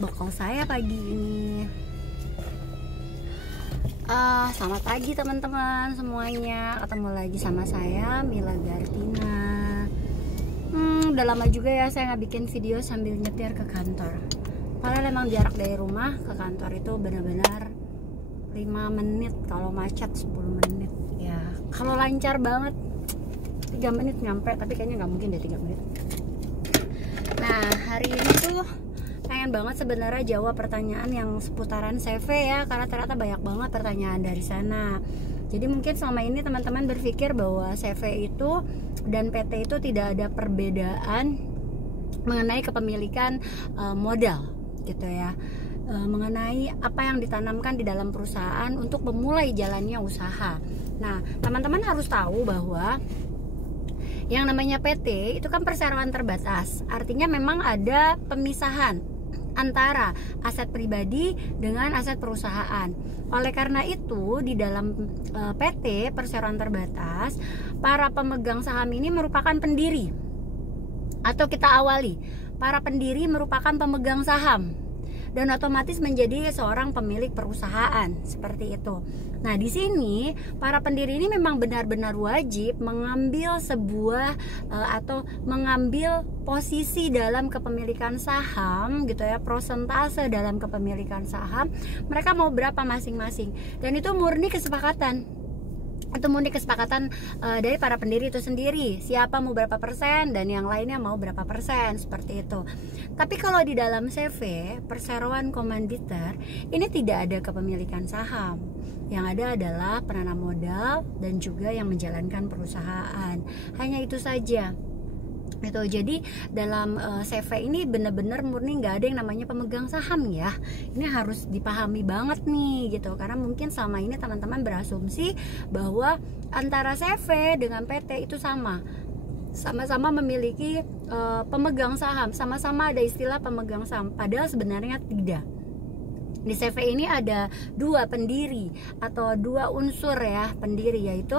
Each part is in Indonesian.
bekal saya pagi ini. Selamat pagi teman-teman semuanya. Ketemu lagi sama saya Mila Gartina. Udah lama juga ya saya nggak bikin video sambil nyetir ke kantor. Padahal emang jarak dari rumah ke kantor itu benar-benar 5 menit, kalau macet 10 menit. Ya, kalau lancar banget 3 menit nyampe, tapi kayaknya nggak mungkin deh 3 menit. Nah, hari ini tuh pengen banget sebenarnya jawab pertanyaan yang seputaran CV ya, karena ternyata banyak banget pertanyaan dari sana. Jadi mungkin selama ini teman-teman berpikir bahwa CV itu dan PT itu tidak ada perbedaan mengenai kepemilikan modal gitu ya, mengenai apa yang ditanamkan di dalam perusahaan untuk memulai jalannya usaha. Nah, teman-teman harus tahu bahwa yang namanya PT itu kan perseroan terbatas. Artinya memang ada pemisahan antara aset pribadi dengan aset perusahaan. Oleh karena itu, di dalam PT perseroan terbatas, para pemegang saham ini merupakan pendiri. Atau kita awali, para pendiri merupakan pemegang saham dan otomatis menjadi seorang pemilik perusahaan, seperti itu. Nah, di sini para pendiri ini memang benar-benar wajib mengambil sebuah atau mengambil posisi dalam kepemilikan saham gitu ya, prosentase dalam kepemilikan saham. Mereka mau berapa masing-masing, dan itu murni kesepakatan. Itu murni kesepakatan dari para pendiri itu sendiri, siapa mau berapa persen dan yang lainnya mau berapa persen, seperti itu. Tapi kalau di dalam CV perseroan komanditer ini tidak ada kepemilikan saham. Yang ada adalah penanam modal dan juga yang menjalankan perusahaan. Hanya itu saja. Gitu. Jadi dalam CV ini benar-benar murni, nggak ada yang namanya pemegang saham ya. Ini harus dipahami banget nih gitu, karena mungkin selama ini teman-teman berasumsi bahwa antara CV dengan PT itu sama-sama memiliki pemegang saham, sama-sama ada istilah pemegang saham, padahal sebenarnya tidak. Di CV ini ada dua pendiri atau dua unsur ya pendiri, yaitu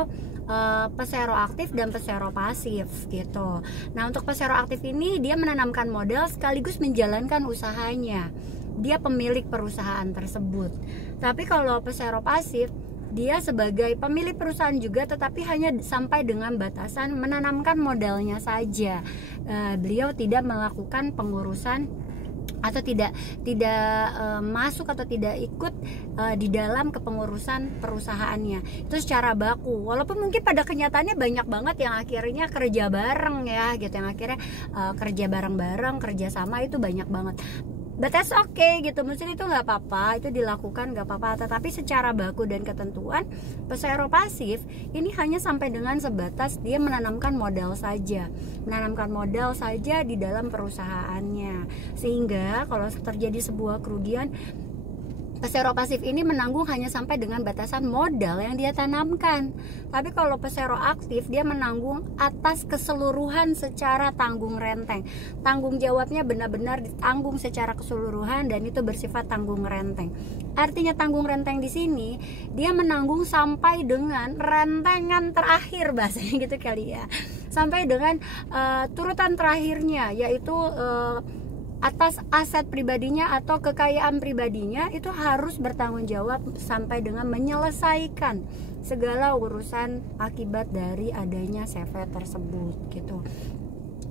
pesero aktif dan pesero pasif gitu. Nah, untuk pesero aktif ini dia menanamkan modal sekaligus menjalankan usahanya. Dia pemilik perusahaan tersebut. Tapi kalau pesero pasif, dia sebagai pemilik perusahaan juga, tetapi hanya sampai dengan batasan menanamkan modalnya saja. Beliau tidak melakukan pengurusan atau tidak masuk atau tidak ikut di dalam kepengurusan perusahaannya. Itu secara baku. Walaupun mungkin pada kenyataannya banyak banget yang akhirnya kerja bareng ya gitu, yang akhirnya kerja bareng-bareng, kerja sama, itu banyak banget. But that's okay gitu, mungkin itu nggak apa-apa, itu dilakukan nggak apa-apa. Tetapi secara baku dan ketentuan, pesero pasif ini hanya sampai dengan sebatas dia menanamkan modal saja di dalam perusahaannya, sehingga kalau terjadi sebuah kerugian, pesero pasif ini menanggung hanya sampai dengan batasan modal yang dia tanamkan. Tapi kalau pesero aktif, dia menanggung atas keseluruhan secara tanggung renteng. Tanggung jawabnya benar-benar ditanggung secara keseluruhan dan itu bersifat tanggung renteng. Artinya tanggung renteng di sini dia menanggung sampai dengan rentengan terakhir, bahasanya gitu kali ya. Sampai dengan turutan terakhirnya, yaitu atas aset pribadinya atau kekayaan pribadinya, itu harus bertanggung jawab sampai dengan menyelesaikan segala urusan akibat dari adanya CV tersebut gitu.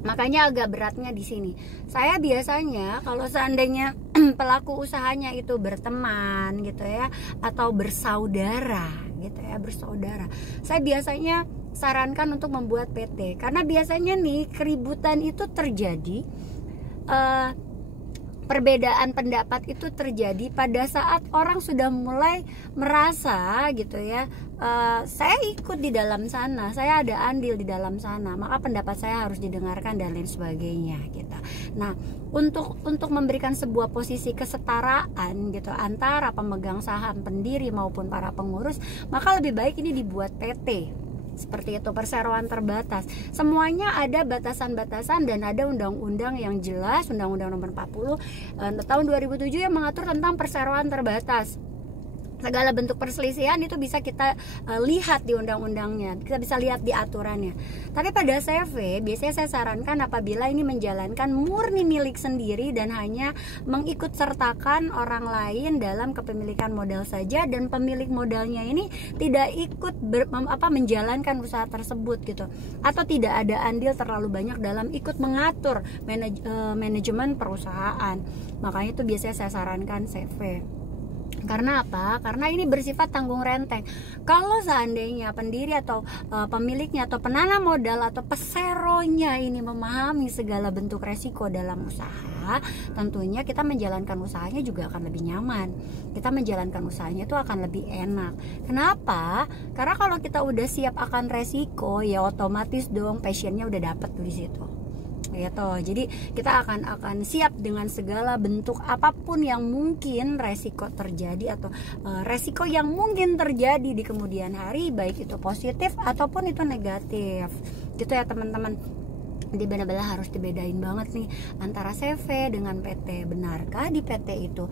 Makanya agak beratnya di sini. Saya biasanya kalau seandainya pelaku usahanya itu berteman gitu ya, atau bersaudara gitu ya, saya biasanya sarankan untuk membuat PT, karena biasanya nih keributan itu terjadi, perbedaan pendapat itu terjadi pada saat orang sudah mulai merasa gitu ya, saya ikut di dalam sana, saya ada andil di dalam sana, maka pendapat saya harus didengarkan dan lain sebagainya gitu. Nah, untuk memberikan sebuah posisi kesetaraan gitu antara pemegang saham, pendiri maupun para pengurus, maka lebih baik ini dibuat PT. Seperti itu, perseroan terbatas. Semuanya ada batasan-batasan dan ada undang-undang yang jelas, Undang-Undang Nomor 40 tahun 2007 yang mengatur tentang perseroan terbatas. segala bentuk perselisihan itu bisa kita lihat di undang-undangnya, kita bisa lihat di aturannya. Tapi pada CV biasanya saya sarankan apabila ini menjalankan murni milik sendiri dan hanya mengikut sertakan orang lain dalam kepemilikan modal saja, dan pemilik modalnya ini tidak ikut menjalankan usaha tersebut gitu, atau tidak ada andil terlalu banyak dalam ikut mengatur manajemen perusahaan. Makanya itu biasanya saya sarankan CV. Karena apa? Karena ini bersifat tanggung renteng. Kalau seandainya pendiri atau pemiliknya atau penanam modal atau peseronya ini memahami segala bentuk resiko dalam usaha, tentunya kita menjalankan usahanya juga akan lebih nyaman. Kita menjalankan usahanya itu akan lebih enak. Kenapa? Karena kalau kita udah siap akan resiko, ya otomatis dong passionnya udah dapet tuh di situ. Gitu. Jadi kita akan siap dengan segala bentuk apapun yang mungkin resiko terjadi atau resiko yang mungkin terjadi di kemudian hari, baik itu positif ataupun itu negatif. Gitu ya teman-teman. Jadi benar-benar harus dibedain banget nih antara CV dengan PT. Benarkah di PT itu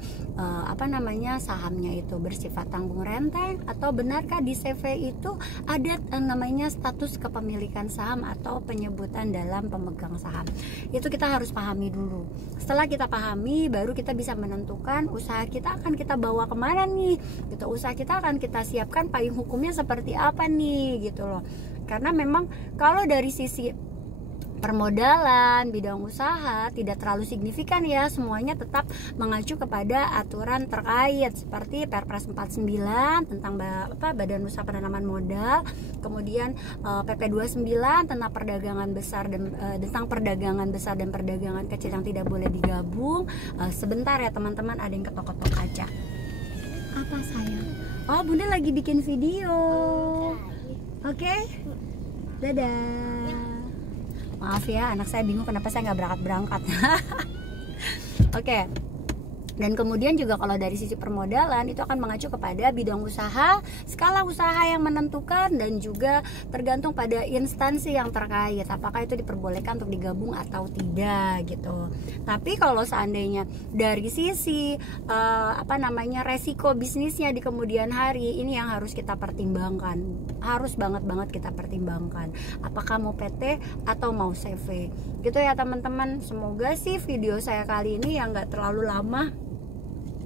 sahamnya itu bersifat tanggung renteng, atau benarkah di CV itu ada namanya status kepemilikan saham atau penyebutan dalam pemegang saham. Itu kita harus pahami dulu. Setelah kita pahami, baru kita bisa menentukan usaha kita akan kita bawa kemana nih gitu. Usaha kita akan kita siapkan payung hukumnya seperti apa nih gitu loh. Karena memang kalau dari sisi permodalan, bidang usaha tidak terlalu signifikan ya, semuanya tetap mengacu kepada aturan terkait seperti Perpres 49 tentang Badan Usaha Penanaman Modal, kemudian PP 29 tentang perdagangan besar dan tentang perdagangan besar dan perdagangan kecil yang tidak boleh digabung. Sebentar ya teman-teman, ada yang ketok-ketok kaca. Apa sayang? Oh, Bunda lagi bikin video. Oke? Dadah. Maaf ya, anak saya bingung kenapa saya nggak berangkat. Oke. Dan kemudian juga kalau dari sisi permodalan itu akan mengacu kepada bidang usaha, skala usaha yang menentukan, dan juga tergantung pada instansi yang terkait apakah itu diperbolehkan untuk digabung atau tidak gitu. Tapi kalau seandainya dari sisi resiko bisnisnya di kemudian hari, ini yang harus kita pertimbangkan. Harus banget kita pertimbangkan apakah mau PT atau mau CV. Gitu ya teman-teman. Semoga sih video saya kali ini yang nggak terlalu lama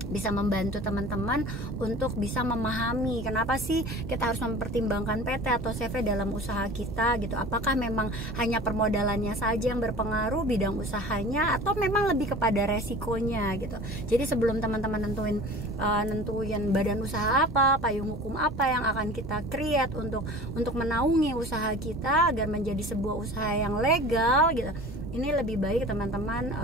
bisa membantu teman-teman untuk bisa memahami kenapa sih kita harus mempertimbangkan PT atau CV dalam usaha kita gitu. Apakah memang hanya permodalannya saja yang berpengaruh, bidang usahanya, atau memang lebih kepada resikonya gitu. Jadi sebelum teman-teman nentuin badan usaha apa, payung hukum apa yang akan kita create untuk menaungi usaha kita agar menjadi sebuah usaha yang legal gitu, ini lebih baik teman-teman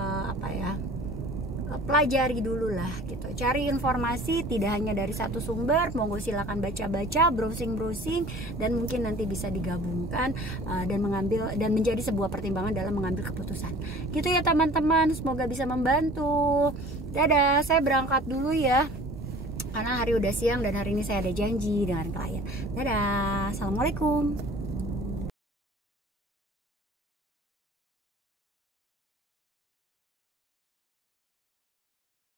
pelajari dulu lah gitu, cari informasi tidak hanya dari satu sumber, monggo silakan baca-baca, browsing dan mungkin nanti bisa digabungkan dan menjadi sebuah pertimbangan dalam mengambil keputusan. Gitu ya teman-teman, semoga bisa membantu. Dadah, saya berangkat dulu ya karena hari udah siang dan hari ini saya ada janji dengan klien. Dadah, assalamualaikum.